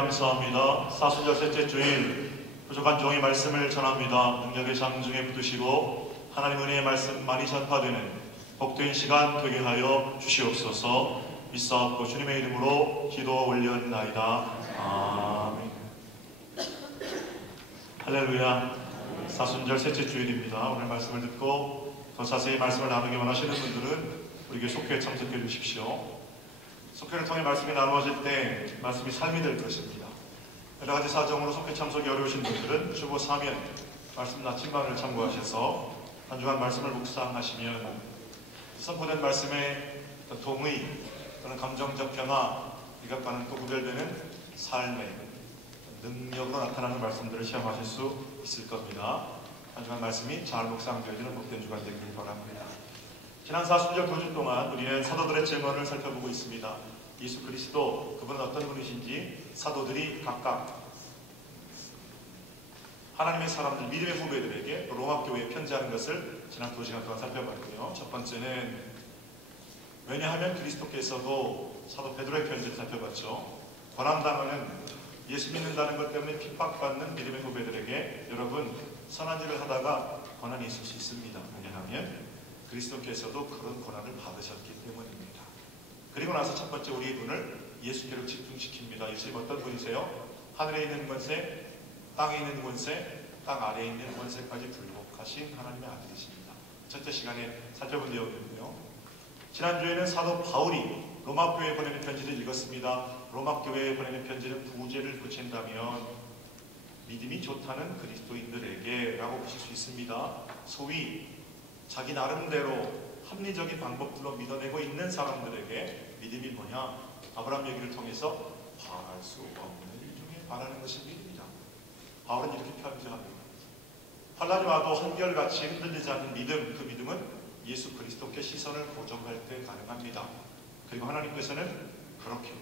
감사합니다. 사순절 셋째 주일 부족한 종의 말씀을 전합니다. 능력의 장중에 붙으시고 하나님 은혜의 말씀 많이 전파되는 복된 시간 되게 하여 주시옵소서. 믿사옵고 주님의 이름으로 기도 올렸나이다. 아멘. 할렐루야. 사순절 셋째 주일입니다. 오늘 말씀을 듣고 더 자세히 말씀을 나누기 원하시는 분들은 우리 교회 속회에 참석해 주십시오. 속회를 통해 말씀이 나누어질 때 말씀이 삶이 될 것입니다. 여러 가지 사정으로 속회 참석이 어려우신 분들은 주보 사면 말씀 나침반을 참고하셔서 한 주간 말씀을 묵상하시면 선포된 말씀의 동의 또는 감정적 변화, 이것과는 또 구별되는 삶의 능력으로 나타나는 말씀들을 체험하실 수 있을 겁니다. 한 주간 말씀이 잘 묵상되어지는 복된 주간 되기를 바랍니다. 지난 사순절 2주 동안 우리는 사도들의 증언을 살펴보고 있습니다. 예수 그리스도, 그분은 어떤 분이신지 사도들이 각각 하나님의 사람들, 믿음의 후배들에게 로마 교회에 편지하는 것을 지난 2시간 동안 살펴봤고요. 첫 번째는 왜냐하면 그리스도께서도 사도 베드로의 편지를 살펴봤죠. 고난당하는 예수 믿는다는 것 때문에 핍박받는 믿음의 후배들에게 여러분 선한 일을 하다가 고난이 있을 수 있습니다. 왜냐하면 그리스도께서도 그런 고난을 받으셨기 때문입니다. 그리고 나서 첫 번째 우리의 눈을 예수께로 집중시킵니다. 예수님 어떤 분이세요? 하늘에 있는 권세, 땅에 있는 권세, 땅 아래에 있는 권세까지 굴복하신 하나님의 아들이십니다. 첫째 시간에 살펴본 내용이고요. 지난주에는 사도 바울이 로마 교회에 보내는 편지를 읽었습니다. 로마 교회에 보내는 편지는 부제를 붙인다면 믿음이 좋다는 그리스도인들에게 라고 보실 수 있습니다. 소위 자기 나름대로 합리적인 방법들로 믿어내고 있는 사람들에게 믿음이 뭐냐? 아브라함 얘기를 통해서 바랄 수 없는 일 중에 바라는 것이 믿음이다. 바울은 이렇게 편지합니다. 환란이 와도 한결같이 흔들리지 않는 믿음, 그 믿음은 예수 그리스도께 시선을 고정할 때 가능합니다. 그리고 하나님께서는 그렇게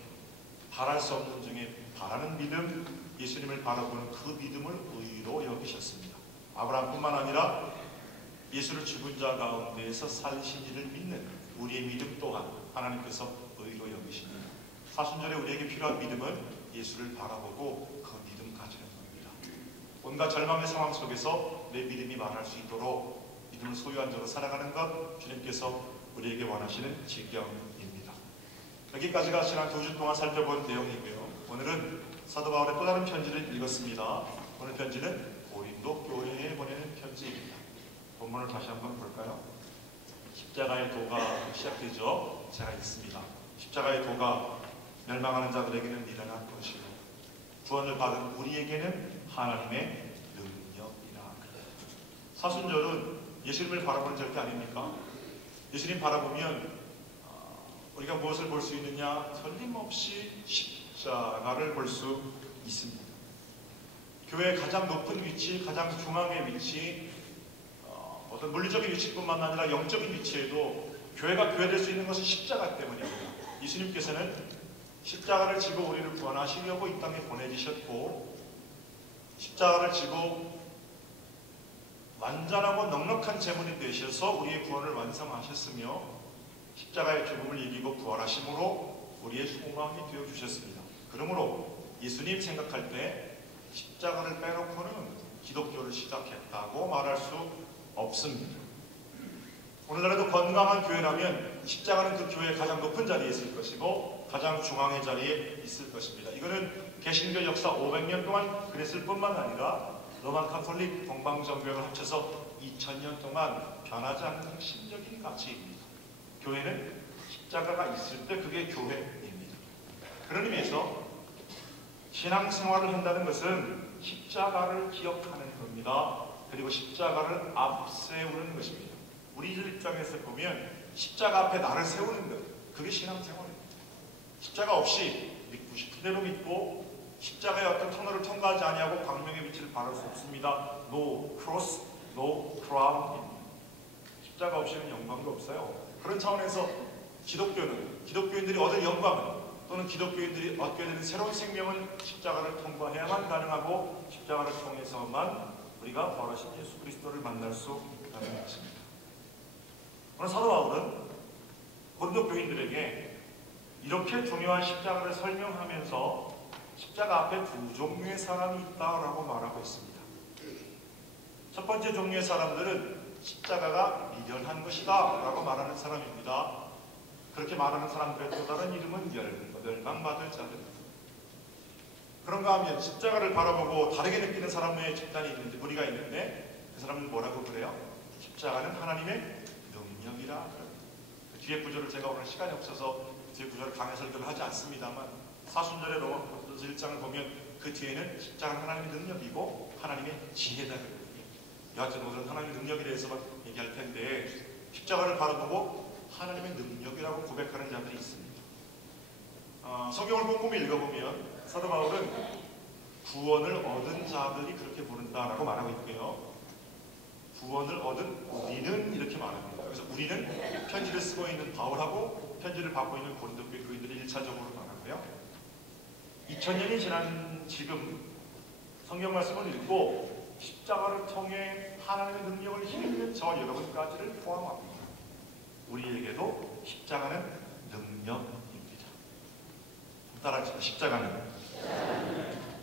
바랄 수 없는 중에 바라는 믿음, 예수님을 바라보는 그 믿음을 의로 여기셨습니다. 아브라함뿐만 아니라 예수를 죽은 자 가운데에서 살리신 이를 믿는 우리의 믿음 또한 하나님께서 의로 여기십니다. 사순절에 우리에게 필요한 믿음은 예수를 바라보고 그 믿음 가지는 겁니다. 온갖 절망의 상황 속에서 내 믿음이 말할 수 있도록 믿음을 소유한 자로 살아가는 것 주님께서 우리에게 원하시는 지경입니다. 여기까지가 지난 2주 동안 살펴본 내용이고요. 오늘은 사도 바울의 또 다른 편지를 읽었습니다. 오늘 편지는 고린도 교회에 보내는 편지입니다. 본문을 다시 한번 볼까요? 십자가의 도가 시작되죠. 제가 읽습니다. 십자가의 도가 멸망하는 자들에게는 미련한 것이고 구원을 받은 우리에게는 하나님의 능력이라. 사순절은 예수님을 바라보는 절대 아닙니까? 예수님 바라보면 우리가 무엇을 볼 수 있느냐? 틀림없이 십자가를 볼 수 있습니다. 교회의 가장 높은 위치, 가장 중앙의 위치, 어떤 물리적인 위치뿐만 아니라 영적인 위치에도 교회가 교회될 수 있는 것은 십자가 때문입니다. 예수님께서는 십자가를 지고 우리를 구원하시려고 이 땅에 보내주셨고 십자가를 지고 완전하고 넉넉한 제물이 되셔서 우리의 구원을 완성하셨으며 십자가의 죽음을 이기고 부활하심으로 우리의 소망이 되어주셨습니다. 그러므로 예수님 생각할 때 십자가를 빼놓고는 기독교를 시작했다고 말할 수 없습니다. 오늘날에도 건강한 교회라면 십자가는 그 교회의 가장 높은 자리에 있을 것이고 가장 중앙의 자리에 있을 것입니다. 이거는 개신교 역사 500년 동안 그랬을 뿐만 아니라 로만 카톨릭 동방정교회를 합쳐서 2000년 동안 변하지 않는 핵심적인 가치입니다. 교회는 십자가가 있을 때 그게 교회입니다. 그런 의미에서 신앙생활을 한다는 것은 십자가를 기억하는 겁니다. 그리고 십자가를 앞세우는 것입니다. 우리들 입장에서 보면 십자가 앞에 나를 세우는 것, 그게 신앙생활입니다. 십자가 없이 믿고 싶은 대로 믿고 십자가의 어떤 터널을 통과하지 아니하고 광명의 빛을 발할 수 없습니다. No cross, no crown. 십자가 없이는 영광도 없어요. 그런 차원에서 기독교인들이 얻을 영광은 또는 기독교인들이 얻게 되는 새로운 생명은 십자가를 통과해야만 가능하고 십자가를 통해서만 우리가 부활하신 예수 그리스도를 만날 수 있다는 것입니다. 오늘 사도 바울은 고린도 교인들에게 이렇게 중요한 십자가를 설명하면서 십자가 십자가 앞에 두 종류의 사람이 있다라고 말하고 있습니다. 첫 번째 종류의 사람들은 십자가가 미련한 것이다 라고 말하는 사람입니다. 그렇게 말하는 사람들의 또 다른 이름은 멸망받을 자들입니다. 그런가 하면 십자가를 바라보고 다르게 느끼는 사람의 집단이 있는데, 무리가 있는데, 그 사람은 뭐라고 그래요? 십자가는 하나님의 능력이라. 그 뒤에 구절을 제가 오늘 시간이 없어서 뒤에 구절을 강해 설교를 하지 않습니다만, 사순절의 로마서 1장을 보면 그 뒤에는 십자가는 하나님의 능력이고 하나님의 지혜다. 여하튼 오늘은 하나님의 능력에 대해서만 얘기할 텐데, 십자가를 바라보고 하나님의 능력이라고 고백하는 자들이 있습니다. 성경을 꼼꼼히 읽어보면 사도 바울은 구원을 얻은 자들이 그렇게 부른다라고 말하고 있고요. 구원을 얻은 우리는 이렇게 말합니다. 그래서 우리는 편지를 쓰고 있는 바울하고 편지를 받고 있는 고린도 교회 교인들이 1차적으로 말하고요. 2000년이 지난 지금 성경 말씀을 읽고 십자가를 통해 하나님의 능력을 힘입는 저와 여러분까지를 포함합니다. 우리에게도 십자가는 능력입니다. 따라하시죠. 십자가는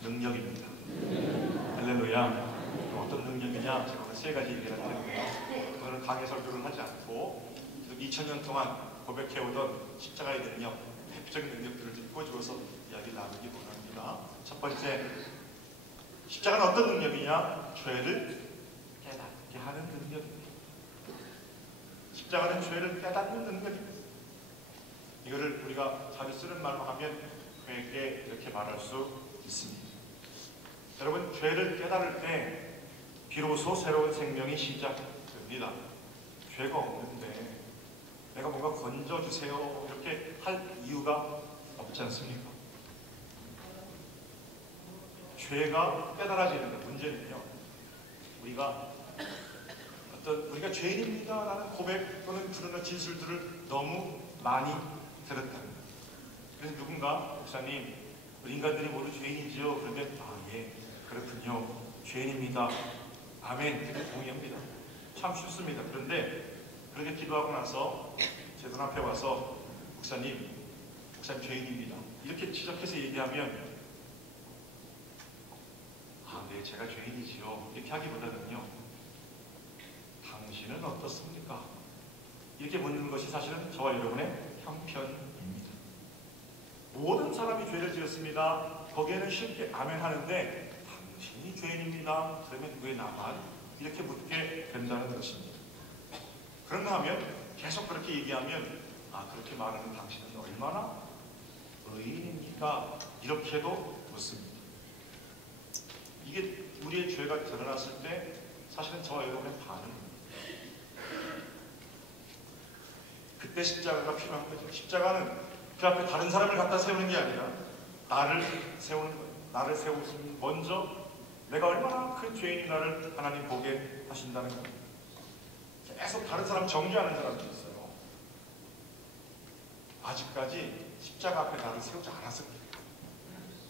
능력입니다. 할렐루야. 어떤 능력이냐? 제가 오늘 세 가지 얘기를 할 텐데요. 오늘은 강의 설교를 하지 않고 2000년 동안 고백해오던 십자가의 능력, 대표적인 능력들을 좀 꼽아주어서 이야기를 나누기 원합니다. 첫 번째, 십자가는 어떤 능력이냐? 죄를 깨닫게 하는 능력입니다. 십자가는 죄를 깨닫는 능력입니다. 이거를 우리가 자주 쓰는 말로 하면 그에게 이렇게 말할 수 있습니다. 여러분, 죄를 깨달을 때 비로소 새로운 생명이 시작됩니다. 죄가 없는데 내가 뭔가 건져주세요 이렇게 할 이유가 없지 않습니까? 죄가 깨달아지는 것. 문제는요, 우리가 죄인입니다라는 고백 또는 그런 진술들을 너무 많이 들었다는 거예요. 그래서 누군가, 목사님, 우리 인간들이 모두 죄인이지요. 그런데 예, 그렇군요. 죄인입니다. 아멘. 동의합니다. 참 쉽습니다. 그런데 그렇게 기도하고 나서 제 눈앞에 와서 목사님 죄인입니다. 이렇게 지적해서 얘기하면 네, 제가 죄인이지요. 이렇게 하기보다는요, 당신은 어떻습니까? 이렇게 묻는 것이 사실은 저와 여러분의 형편입니다. 모든 사람이 죄를 지었습니다. 거기에는 쉽게 아멘 하는데 당신이 죄인입니다. 그러면 왜 나만? 이렇게 묻게 된다는 것입니다. 그런가 하면 계속 그렇게 얘기하면 그렇게 말하는 당신은 얼마나 의인입니까? 이렇게도 묻습니다. 이게 우리의 죄가 드러났을 때 사실은 저와 여러분의 반응입니다. 그때 십자가가 필요한 거죠. 십자가는 그 앞에 다른 사람을 갖다 세우는 게 아니라 나를 세우는 거예요. 나를 세우시면 먼저 내가 얼마나 큰 죄인인 나를 하나님 보게 하신다는 거예요. 계속 다른 사람 정죄하는 사람들이 있어요. 아직까지 십자가 앞에 나를 세우지 않았을 거예요.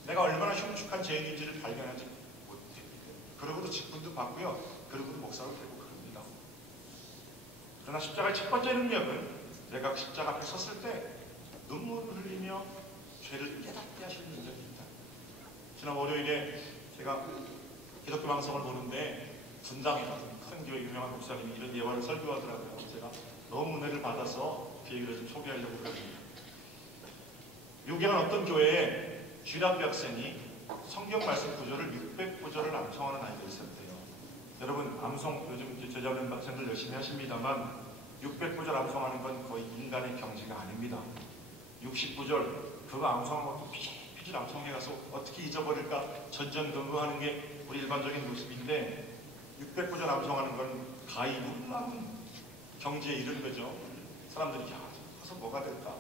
내가 얼마나 흉측한 죄인인지를 발견하지 못했기 때문에. 그러고도 직분도 받고요. 그러고도 목사로 되고 그럽니다. 그러나 십자가의 첫 번째 능력은 내가 십자가 앞에 섰을 때 눈물을 흘리며 죄를 깨닫게 하시는 능력입니다. 지난 월요일에 제가 기독교 방송을 보는데 분당이라는 큰 교회 유명한 목사님이 이런 예화를 설교하더라고요. 제가 너무 은혜를 받아서 그 얘기를 좀 소개하려고 그럽니다. 미국에는 어떤 교회에 쥐란 학생이 성경 말씀 구절을 600구절을 암송하는 아이가 있었대요. 여러분, 암송 요즘 제자훈련 학생들 열심히 하십니다만 600구절 암송하는 건 거의 인간의 경지가 아닙니다. 60구절 그거 암송하는 것도 피질 암송해가서 어떻게 잊어버릴까 전전긍긍하는 게 우리 일반적인 모습인데 600구절 암송하는 건 가히 놀라운 경지에 이른 거죠. 사람들이 가서 뭐가 될까?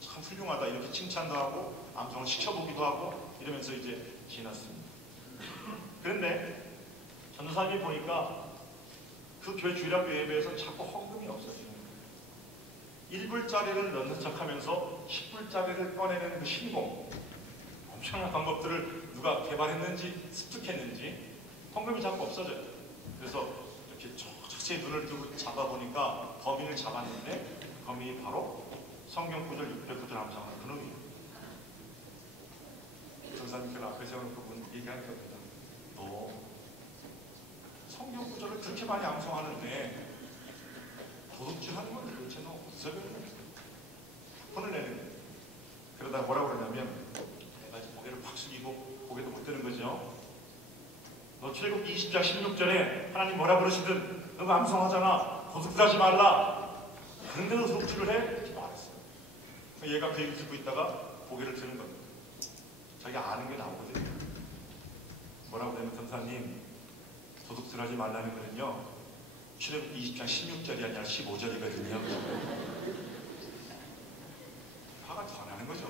참 훌륭하다 이렇게 칭찬도 하고 암송을 시켜보기도 하고 이러면서 이제 지났습니다. 그런데 전도사님이 보니까 그 교회 주일학교 예배에서 자꾸 헌금이 없어지는 거예요. 1불짜리를 넣는 척하면서 10불짜리를 꺼내는 그 신공, 엄청난 방법들을 누가 개발했는지 습득했는지 헌금이 자꾸 없어져요. 그래서 이렇게 자세히 눈을 뜨고 잡아보니까 범인을 잡았는데 범인이 바로 성경 구절 600구절 암송하는 그놈이에요. 전도사님께서 앞에 세워놓고 얘기하는 겁니다. 너 성경 구절을 그렇게 많이 암송하는데 도둑질하는 건 도대체 너 어디서 배우는 거야? 혼을 내는 거예요. 그러다 뭐라고 그러냐면 내가 이제 고개를 팍 숙이고 고개도 못 드는 거죠. 너 출애굽기 20장 16절에 하나님 뭐라 그러시든 너 암송하잖아. 도둑질하지 말라. 그런데도 도둑질을 해? 이렇게 말했어요. 얘가 그 얘기 듣고 있다가 고개를 드는 겁니다. 자기가 아는 게 나오거든요. 뭐라고 하냐면 전사님 도둑질하지 말라는 거는요 출애굽기 20장 16절이 아니라 15절이거든요. 화가 더 나는 거죠.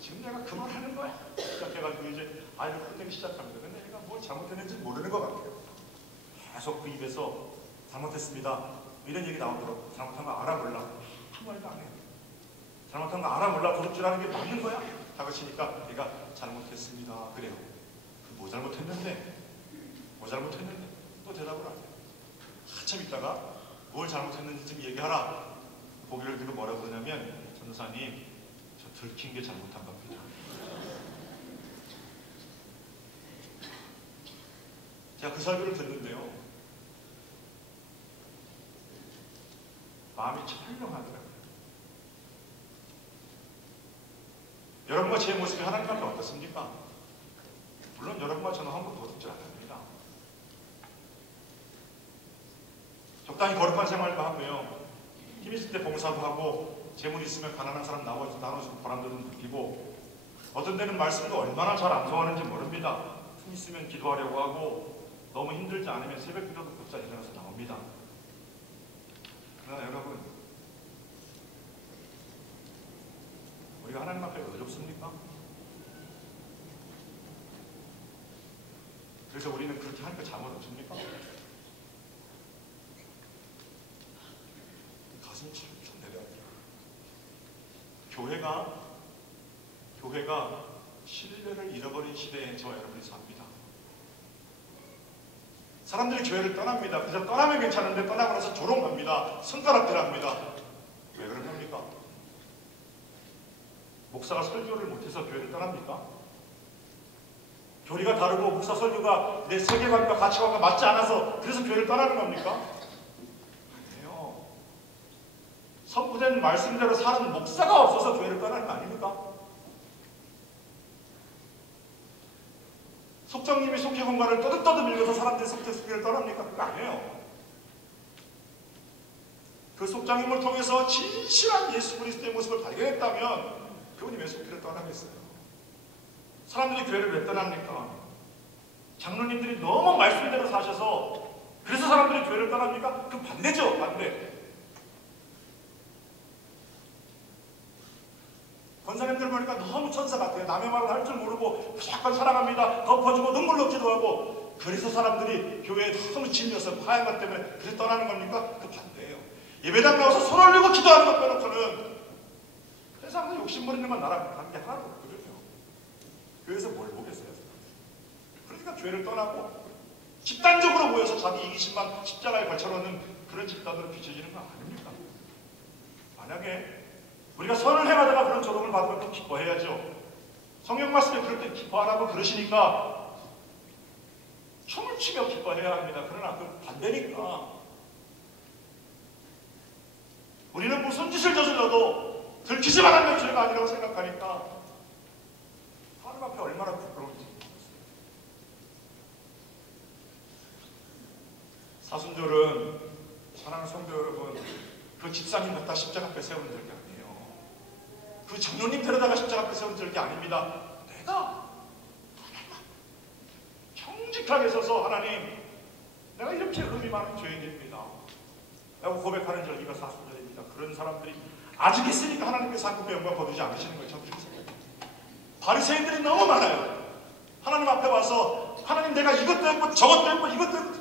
지금 내가 그 말 하는 거야. 시작해가지고 이제 아이를 혼내기 시작합니다. 근데 얘가 뭘 잘못했는지 모르는 것 같아요. 계속 그 입에서 잘못했습니다. 이런 얘기 나오더라고. 잘못한 거 알아 몰라. 한 마디도 안 해요. 잘못한 거 알아 몰라. 도둑질하는 게 맞는 거야? 다그치니까 얘가 잘못했습니다. 그래요. 뭐 잘못했는데? 뭐 잘못했는데? 또 대답을 안 해요. 한참 있다가 뭘 잘못했는지 좀 얘기하라. 고개를 들고 뭐라고 그러냐면 전도사님 저 들킨 게 잘못한 겁니다. 제가 그 설교를 듣는데요 마음이 철렁하더라고요. 여러분과 제 모습이 하나님 앞에 어떻습니까? 물론 여러분과 저는 함부로 도둑질 안 합니다. 적당히 거룩한 생활도 하고요. 힘 있을 때 봉사도 하고 재물 있으면 가난한 사람 나눠주고 보람도 좀 느끼고 어떤 데는 말씀도 얼마나 잘 암송하는지 모릅니다. 힘 있으면 기도하려고 하고 너무 힘들지 않으면 새벽 기도도 곧잘 일어나서 나옵니다. 그러나 여러분 우리가 하나님 앞에 어렵습니까? 그래서 우리는 그렇게 하니까 잠은 없습니까? 가슴이 참 내려앉아요. 교회가 신뢰를 잃어버린 시대에 저와 여러분이 삽니다. 사람들이 교회를 떠납니다. 그래서 떠나면 괜찮은데 떠나고 나서 조롱합니다. 손가락질합니다. 왜 그런 겁니까? 목사가 설교를 못해서 교회를 떠납니까? 교리가 다르고 목사 설교가 내 세계관과 가치관과 맞지 않아서 그래서 교회를 떠나는 겁니까? 아니에요. 선포된 말씀대로 사는 목사가 없어서 교회를 떠나는 거 아닙니까? 속정님이 속회 공간을 떠듬떠듬 읽어서 사람들이 속회를 떠납니까? 그거 아니에요. 그 속장님을 통해서 진실한 예수 그리스도의 모습을 발견했다면 그분이 왜 속회를 떠나겠어요? 사람들이 교회를 왜 떠납니까? 장로님들이 너무 말씀대로 사셔서 그래서 사람들이 교회를 떠납니까? 그 반대죠. 반대. 권사님들 보니까 너무 천사 같아요. 남의 말을 할 줄 모르고 무조건 사랑합니다. 덮어주고 눈물로 기도하고 그래서 사람들이 교회에 너무 질려서 하얀 것 때문에 그래서 떠나는 겁니까? 그 반대예요. 예배당 나와서 손 올리고 기도하는 것 빼놓고는 그래서 항상 욕심부리는 건 나랑 다른 게 하나도 없거든요. 교회에서 뭘 보겠어요? 그러니까 교회를 떠나고 집단적으로 모여서 자기 이기심만 십자가에 걸쳐놓는 그런 집단으로 비춰지는 거 아닙니까? 만약에 우리가 선을 행하다가 그런 조롱을 받으면 또 기뻐해야죠. 성경 말씀에 그럴 때 기뻐하라고 그러시니까 춤을 추며 기뻐해야 합니다. 그러나 그 반대니까 우리는 무슨 짓을 저질러도 들키지만 하면 죄가 아니라고 생각하니까 하나님 앞에 얼마나 부끄러운지 모르겠어요. 사순절은 사랑하는 성도 여러분 그 집사님 갖다 십자가 앞에 세우면 될 게 아니에요. 그 장로님 데려다가 십자가 앞에 세우면 될 게 아닙니다. 내가 정직하게 서서 하나님 내가 이렇게 흠이 많은 죄인입니다 라고 고백하는 절기가 사순절입니다. 그런 사람들이 아직 있으니까 하나님께서 한국의 영광 거두지 않으시는 거예요. 바리새인들이 너무 많아요. 하나님 앞에 와서 하나님 내가 이것도 했고 저것도 했고 이것도 했고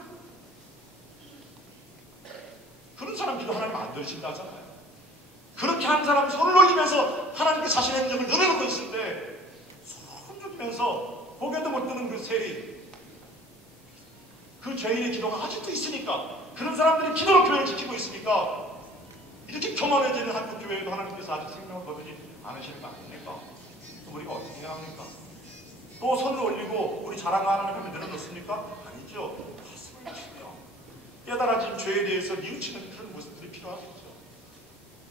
그런 사람 기도 하나님 안 들으신다 하잖아요. 그렇게 한 사람 손을 올리면서 하나님께 자신의 행적을 늘어놓고 있을 때 손 죽이면서 고개도 못 드는 그 세리 그 죄인의 기도가 아직도 있으니까 그런 사람들이 기도로 교회를 지키고 있으니까 이렇게 교만해지는 한국 교회에도 하나님께서 아직 생명을 거두지 않으시는 거 아닙니까? 우리가 어떻게 생각합니까? 또 손을 올리고 우리 자랑 안 하는 걸 내려놓습니까? 아니죠. 가슴을 치며 깨달아진 죄에 대해서 뉘우치는 그런 모습들이 필요하겠죠.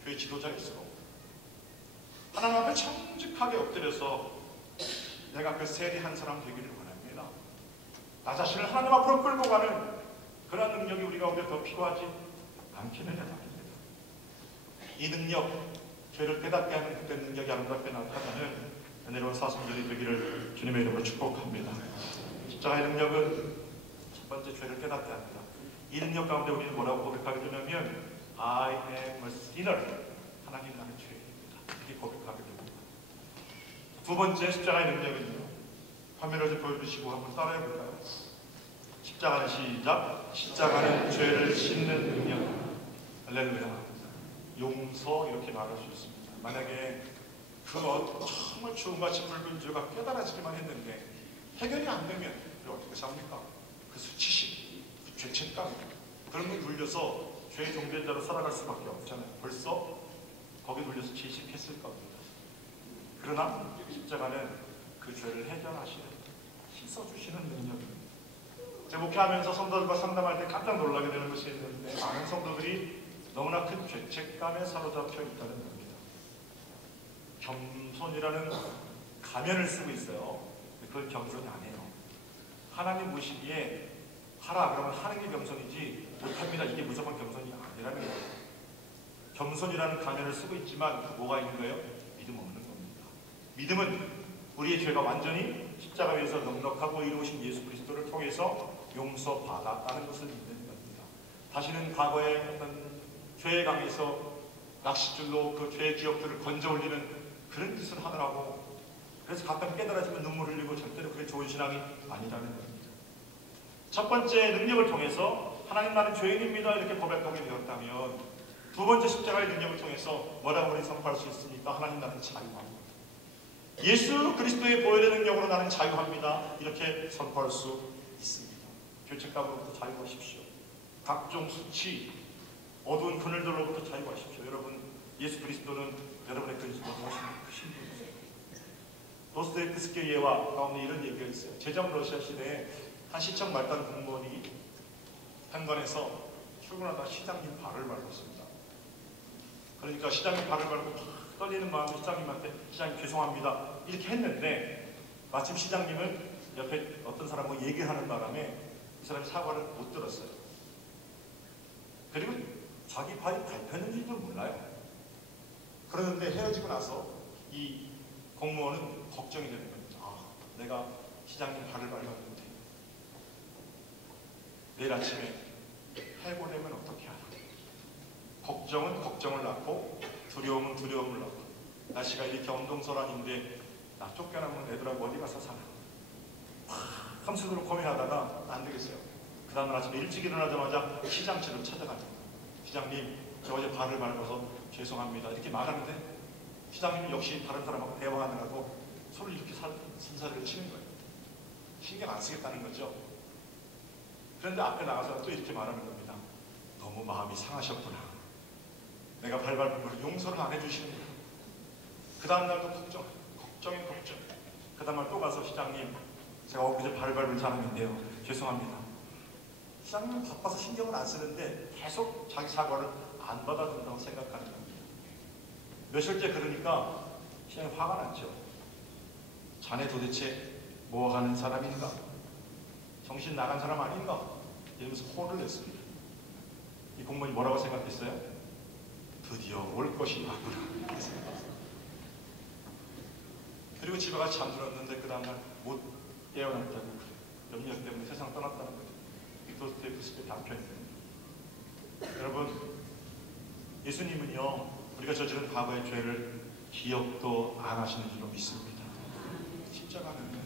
교회 지도자일수록 하나님 앞에 정직하게 엎드려서 내가 그 세리한 사람 되기를 원합니다. 나 자신을 하나님 앞으로 끌고 가는 그런 능력이 우리 가운데 더 필요하지 않기는 해답니다. 이 능력, 죄를 깨닫게 하는 그때 능력이 아름답게 나타나는 은혜로운 사순절이 되기를 주님의 이름으로 축복합니다. 십자가의 능력은 첫 번째 죄를 깨닫게 합니다. 이 능력 가운데 우리는 뭐라고 고백하게 되냐면 I am a sinner. 하나님 나는 죄인입니다. 이렇게 고백하게 됩니다. 두 번째 십자가의 능력은요. 화면을 좀 보여주시고 한번 따라해 볼까요? 십자가는 시작. 십자가는 죄를 씻는 능력. 할렐루야. 용서 이렇게 말할 수 있습니다. 만약에 그 정말 주음같이 붉은 죄가 깨달아지기만 했는데 해결이 안 되면 어떻게 삽니까? 그 수치심, 그 죄책감 그런 거 눌려서 죄의 종변자로 살아갈 수밖에 없잖아요. 벌써 거기 눌려서 질식했을 겁니다. 그러나 십자가는 그 죄를 해결하시는, 씻어주시는 능력입니다. 제 목회하면서 성도들과 상담할 때 깜짝 놀라게 되는 것이 있는데 많은 성도들이 너무나 큰 죄책감에 사로잡혀 있다는 겁니다. 겸손이라는 가면을 쓰고 있어요. 그걸 겸손이 아니에요. 하나님 보시기에 하라 그러면 하는 게 겸손이지 못합니다. 이게 무조건 겸손이 아니라는 거예요. 겸손이라는 가면을 쓰고 있지만 뭐가 있는 거예요? 믿음 없는 겁니다. 믿음은 우리의 죄가 완전히 십자가 위에서 넉넉하고 이루신 예수 그리스도를 통해서 용서받았다는 것을 믿는 겁니다. 다시는 과거의 어떤 죄의 강에서 낚싯줄로 그 죄의 기억들을 건져 올리는 그런 짓을 하더라고. 그래서 가끔 깨달아지면 눈물 흘리고 절대로 그게 좋은 신앙이 아니라는 겁니다. 첫 번째 능력을 통해서 하나님 나는 죄인입니다 이렇게 고백하게 되었다면 두 번째 십자가의 능력을 통해서 뭐라고 우리 선포할 수 있습니까? 하나님 나는 자유합니다. 예수 그리스도의 보혈의 능력으로 나는 자유합니다. 이렇게 선포할 수 있습니다. 죄책감으로부터 자유하십시오. 각종 수치, 어두운 그늘들로부터 자유하십시오. 여러분, 예수 그리스도는 여러분의 근심보다 훨씬 크신 분이세요. 도스토옙스키의 예화 가운데 이런 얘기가 있어요. 제정 러시아 시대에 한 시청 말단 공무원이 현관에서 출근하다 시장님 발을 밟았습니다. 그러니까 시장님 발을 밟고 막 떨리는 마음에 시장님한테 시장님 죄송합니다 이렇게 했는데 마침 시장님은 옆에 어떤 사람과 얘기하는 바람에 이 사람이 사과를 못 들었어요. 그리고 자기 발이 밟혔는지도 몰라요. 그러는데 헤어지고 나서 이 공무원은 걱정이 되는 겁니다. 아, 내가 시장님 발을 밟았는데 내일 아침에 해고되면 어떻게 하나. 걱정은 걱정을 낳고 두려움은 두려움을 낳고 날씨가 이렇게 엄동설한인데 나 쫓겨나면 애들하고 어디 가서 사나. 함수로 고민하다가 안 되겠어요. 그 다음날 아침에 일찍 일어나자마자 시장실을 찾아갑니다. 시장님, 저 어제 발을 밟아서 죄송합니다. 이렇게 말하는데 시장님이 역시 다른 사람하고 대화하느라고 소리를 이렇게 신사를 치는 거예요. 신경 안 쓰겠다는 거죠. 그런데 앞에 나가서 또 이렇게 말하는 겁니다. 너무 마음이 상하셨구나. 내가 발 밟은 걸 용서를 안 해주시는 거예요. 그 다음날도 걱정. 그 다음날 또 가서 시장님, 제가 엊그제 발 밟은 사람인데요. 죄송합니다. 시장님은 바빠서 신경을 안 쓰는데 계속 자기 사과를 안 받아준다고 생각하는 겁니다. 며칠째 그러니까 시장님 화가 났죠. 자네 도대체 뭐 하는 사람인가? 정신 나간 사람 아닌가? 이러면서 혼을 냈습니다. 이 공무원이 뭐라고 생각했어요? 드디어 올 것이 나구나. 그리고 집에 가서 잠들었는데 그 다음날 못 깨어났다고 그래요. 염려 때문에 세상 떠났다는 거죠. 도스토옙스키의 단편입니다. 여러분, 예수님은요 우리가 저지른 과거의 죄를 기억도 안 하시는 줄로 믿습니다. 십자가는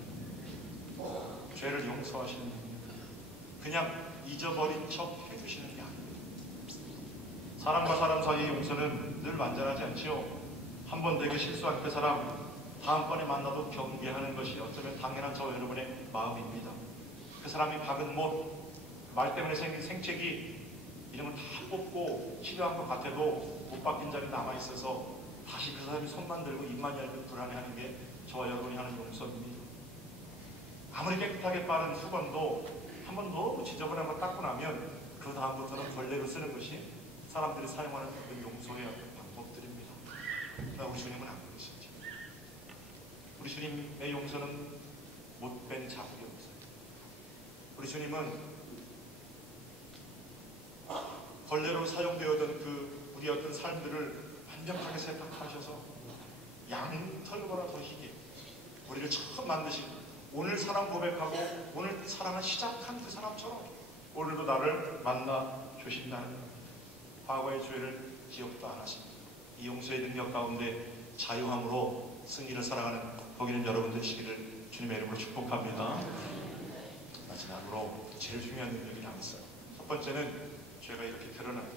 죄를 용서하시는 분입니다. 그냥 잊어버린 척 해주시는 게 아닙니다. 사람과 사람 사이의 용서는 늘 완전하지 않지요. 한 번 내게 실수한 그 사람 다음번에 만나도 경계하는 것이 어쩌면 당연한 저와 여러분의 마음입니다. 그 사람이 박은 못, 말 때문에 생긴 생채기 이런 걸 다 뽑고 치료한 것 같아도 못 바뀐 자리 남아있어서 다시 그 사람이 손만 들고 입만 열면 불안해하는 게 저와 여러분이 하는 용서입니다. 아무리 깨끗하게 빠른 수건도 한 번 너무 지저분한 거 닦고 나면 그 다음부터는 걸레로 쓰는 것이 사람들이 사용하는 그 용서의 방법들입니다. 그러나 우리 주님은 안 그러시죠. 우리 주님의 용서는 못된 자국의 용서입니다. 우리 주님은 걸레로 사용되었던 그 우리 어떤 삶들을 완벽하게 세탁하셔서 양털보다 더 희게 우리를 처음 만드신, 오늘 사랑 고백하고 오늘 사랑을 시작한 그 사람처럼 오늘도 나를 만나 주신다는 과거의 죄를 기억도 안 하십니다. 이 용서의 능력 가운데 자유함으로 승리를 살아가는 거기는 여러분 되시기를 주님의 이름으로 축복합니다. 마지막으로 제일 중요한 능력이 남았어요. 첫 번째는 죄가 이렇게 드러나요.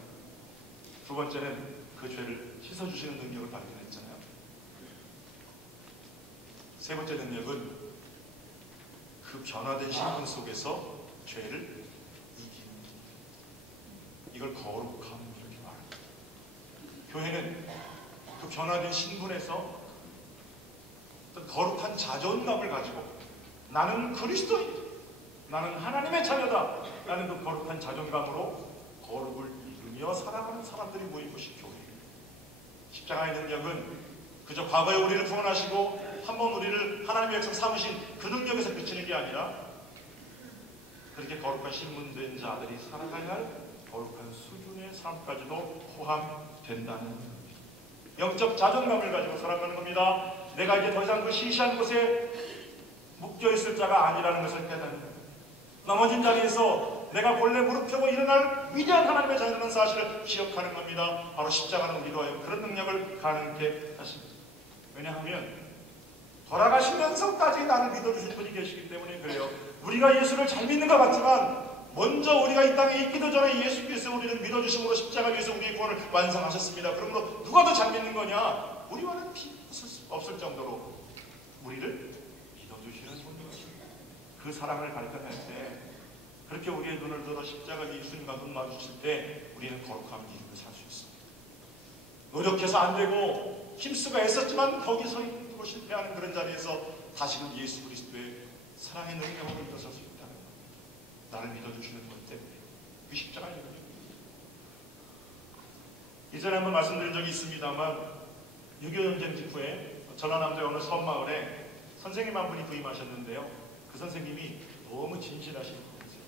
두 번째는 그 죄를 씻어주시는 능력을 발견했잖아요. 세 번째 능력은 그 변화된 신분 속에서 죄를 이기는, 이걸 거룩함 이렇게 말합니다. 교회는 그 변화된 신분에서 어떤 거룩한 자존감을 가지고 나는 그리스도인, 나는 하나님의 자녀다, 나는 그 거룩한 자존감으로 거룩을 이루며 살아가는 사람들이 모인 것이 교회입니다. 십자가의 능력은 그저 과거에 우리를 구원하시고 한번 우리를 하나님의 백성 삼으신 그 능력에서 그치는 게 아니라 그렇게 거룩한 신분된 자들이 살아가야 할 거룩한 수준의 삶까지도 포함된다는 겁니다. 영적 자존감을 가지고 살아가는 겁니다. 내가 이제 더 이상 그 시시한 곳에 묶여있을 자가 아니라는 것을 깨닫는 겁니다. 넘어진 자리에서 내가 본래 무릎 펴고 일어날 위대한 하나님의 자녀라는 사실을 기억하는 겁니다. 바로 십자가는 우리로 하여금 그런 능력을 가능케 하십니다. 왜냐하면 돌아가시면서까지 나를 믿어주신 분이 계시기 때문에 그래요. 우리가 예수를 잘 믿는 것 같지만 먼저 우리가 이 땅에 있기도 전에 예수께서 우리를 믿어주심으로 십자가 위에서 우리의 구원을 완성하셨습니다. 그러므로 누가 더 잘 믿는 거냐? 우리와는 없을 정도로 우리를 믿어주시는 분이십니다. 그 사랑을 발견할 때, 그렇게 우리의 눈을 들어 십자가 예수님과 눈 마주칠 때 우리는 거룩한 믿음을 살 수 있습니다. 노력해서 안 되고 힘쓰고 애썼지만 거기서 힘들고 실패하는 그런 자리에서 다시금 예수 그리스도의 사랑의 능력으로 일어설 수 있다는 것. 나를 믿어주시는 것 때문에 그 십자가의 능력입니다. 이전에 한번 말씀드린 적이 있습니다만 6.25 전쟁 직후에 전라남도의 어느 섬마을에 선생님 한 분이 부임하셨는데요. 그 선생님이 너무 진실하신 분이세요.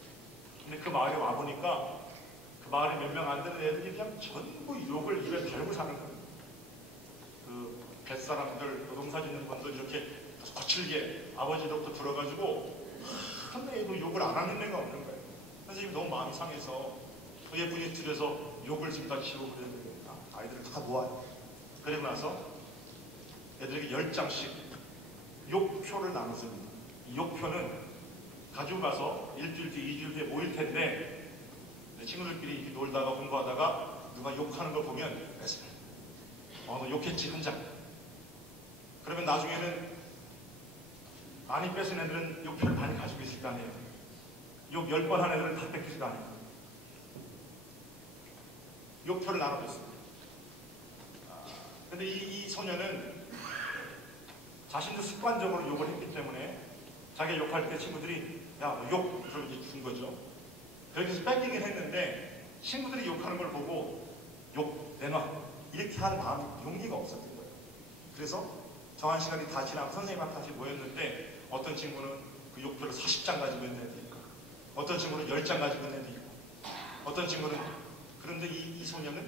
근데 그 마을에 와보니까 그 마을에 몇 명 안 되는 애들이 그냥 전부 욕을 입에 달고 사는 거예요. 그 뱃사람들, 노동사 짓는 분들 이렇게 거칠게 아버지로부터 들어가지고 한 애도 욕을 안 하는 애가 없는 거예요. 선생님이 너무 마음이 상해서 그 예쁜이 들여서 욕을 지금 다 치고 그랬는데 아이들을 다 모아요. 그리고 나서 애들에게 10장씩 욕표를 나눠줍니다. 이 욕표는 가지고 가서 일주일 뒤에 2주일 뒤에 모일 텐데 친구들끼리 놀다가 공부하다가 누가 욕하는 걸 보면 너 욕했지 한 장. 그러면 나중에는 많이 뺏은 애들은 욕표를 많이 가지고 있을 거 아니에요. 욕 10번 한 애들은 다 뺏기지도 않아요. 욕표를 나눠줬습니다. 근데 이 소녀는 자신도 습관적으로 욕을 했기 때문에 자기가 욕할 때 친구들이 야, 너 욕 준 거죠. 그렇게 해서 뺏기긴 했는데 친구들이 욕하는 걸 보고 욕 내놔 이렇게 하는 마음이 용기가 없었던 거예요. 그래서 정한 시간이 다 지나고 선생님한테 다시 모였는데 어떤 친구는 그 욕표를 40장 가지고 있는 애도 있고 어떤 친구는 10장 가지고 있는 애도 있고 어떤 친구는, 그런데 이 소녀는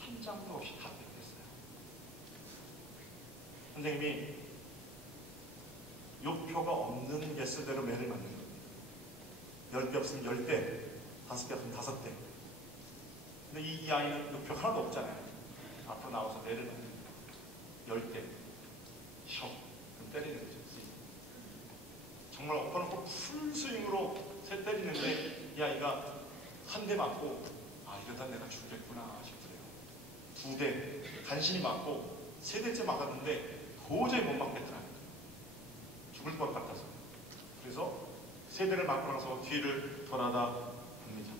한 장도 없이 다 뺏겼어요. 선생님이 욕표가 없는 개수대로 매를 맞는 겁니다. 10개 없으면 10대, 5개 없으면 5대. 근데 이 아이는 욕표 하나도 없잖아요. 앞으로 나와서 매를 맞는 거예요. 10대. 셔. 그럼 때리는 거죠. 정말 엎어놓고 풀스윙으로 새 때리는데 이 아이가 한 대 맞고 이러다 내가 죽겠구나 싶더래요. 2대. 간신히 맞고 3대째 맞았는데 도저히 못 맞겠더라고요. 죽을 것 같아서. 그래서 3대를 맞고 나서 뒤를 돌아다 봅니다.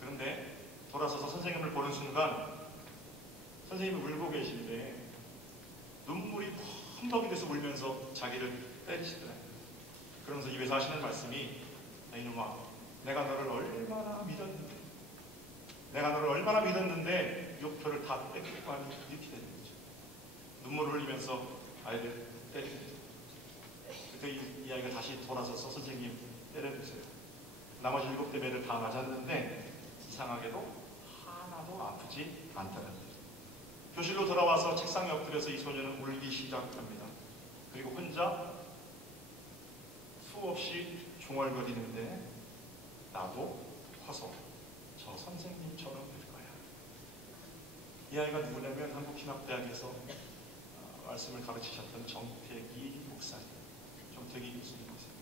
그런데 돌아서서 선생님을 보는 순간 선생님이 울고 계신데 눈물이 천덕이 돼서 울면서 자기를 때리시더라고요. 그러면서 입에서 하시는 말씀이 이놈아, 내가 너를 얼마나 믿었는데 욕표를 다 뺏기고 하니 이렇게 되는 거죠. 눈물을 흘리면서 아이를 때리는 거죠. 그때 이 아이가 다시 돌아서서 선생님 때려주세요. 나머지 7대매를 다 맞았는데 이상하게도 하나도 아프지 않더라고요. 교실로 돌아와서 책상에 엎드려서 이 소녀는 울기 시작합니다. 그리고 혼자 수없이 중얼거리는데 나도 커서 저 선생님처럼 될 거야. 이 아이가 누구냐면 한국신학대학에서 말씀을 가르치셨던 정태기 목사님, 정태기 교수님 목사님.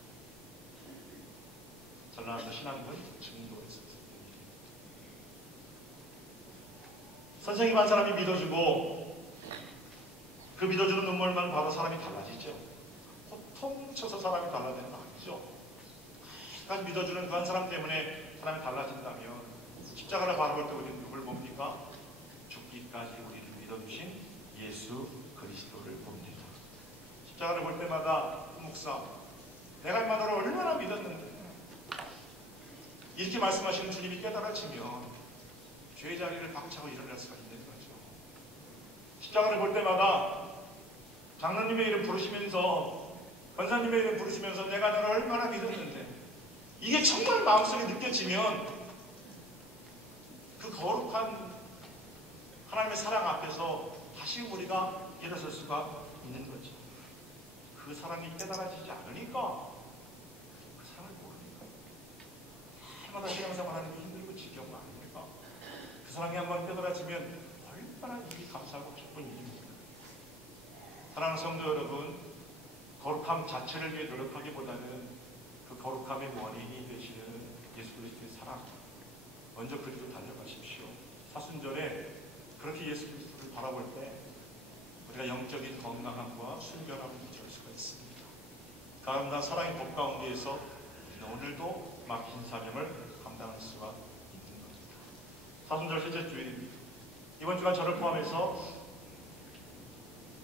전라남도 신앙군 증도에서 선생님 한 사람이 믿어주고 그 믿어주는 눈물만 봐도 사람이 달라지죠. 호통 쳐서 사람이 달라지는 거 아니죠. 한 믿어주는 그 한 사람 때문에 사람이 달라진다면 십자가를 바라볼 때 우리는 누굴 봅니까? 죽기까지 우리를 믿어주신 예수 그리스도를 봅니다. 십자가를 볼 때마다 목사, 내가 임마누를 얼마나 믿었는데 이렇게 말씀하시는 주님이 깨달아지면 죄의 자리를 박차고 일어날 수가 있는 거죠. 십자가를 볼 때마다 장로님의 이름 부르시면서 권사님의 이름 부르시면서 내가 너를 얼마나 믿었는데 이게 정말 마음속에 느껴지면 그 거룩한 하나님의 사랑 앞에서 다시 우리가 일어설 수가 있는 거죠. 그 사랑이 깨달아지지 않으니까 그 사랑을 모르니까 해마다 신앙생활하는 게 힘들고 지겨운 거 아닙니까? 그 사랑이 한번 깨달아지면 얼마나 일이 감사하고 기쁜 일입니까? 사랑하는 성도 여러분, 거룩함 자체를 위해 노력하기보다는 그 거룩함의 원인이 되시는 예수 그리스도의 사랑, 먼저 그리로 달려가십시오. 사순절에 그렇게 예수 그리스도를 바라볼 때 우리가 영적인 건강함과 순결함을 가질 수가 있습니다. 그 아름다운 사랑의 법 가운데에서 오늘도 맡긴 사명을 감당할 수가 있는 겁니다. 사순절 셋째 주일입니다. 이번 주간 저를 포함해서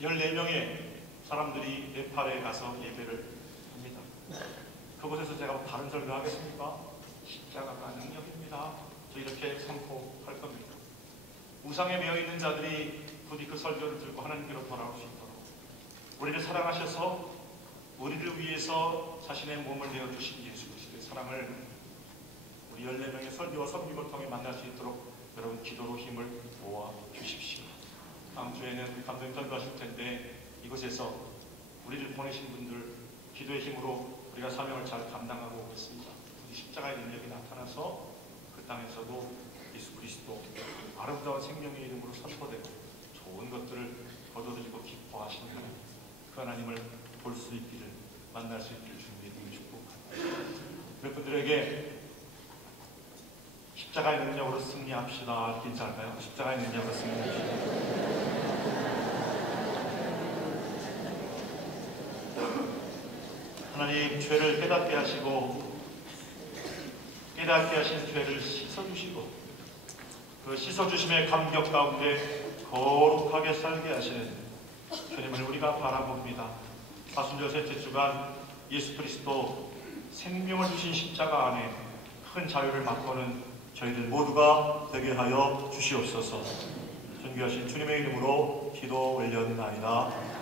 14명의 사람들이 네팔에 가서 예배를 합니다. 그곳에서 제가 다른 설교 하겠습니까? 십자가가 능력입니다. 저 이렇게 선포할 겁니다. 우상에 매여 있는 자들이 부디 그 설교를 들고 하나님께로 돌아올 수 있도록 우리를 사랑하셔서 우리를 위해서 자신의 몸을 내어주신 예수 그리스도의 사랑을 우리 14명의 설교와 섬김을 통해 만날 수 있도록 여러분 기도로 힘을 모아 주십시오. 다음 주에는 감독님 설교하실 텐데 이곳에서 우리를 보내신 분들 기도의 힘으로 우리가 사명을 잘 감당하고 오겠습니다. 우리 십자가의 능력이 나타나서 그 땅에서도 예수 그리스도 아름다운 생명의 이름으로 선포되고 좋은 것들을 거둬들이고 기뻐하시는 하나님, 그 하나님을 볼 수 있기를, 만날 수 있기를 주님의 축복합니다. 몇 분들에게 십자가의 능력으로 승리합시다 이렇게 인사할까요? 십자가의 능력으로 승리합시다. 하나님, 죄를 깨닫게 하시고 깨닫게 하신 죄를 씻어주시고 그 씻어주심의 감격 가운데 거룩하게 살게 하시는 주님을 우리가 바라봅니다. 사순절 셋째 주간 예수 그리스도 생명을 주신 십자가 안에 큰 자유를 맛보는 저희들 모두가 되게 하여 주시옵소서. 존귀하신 주님의 이름으로 기도 올렸나이다.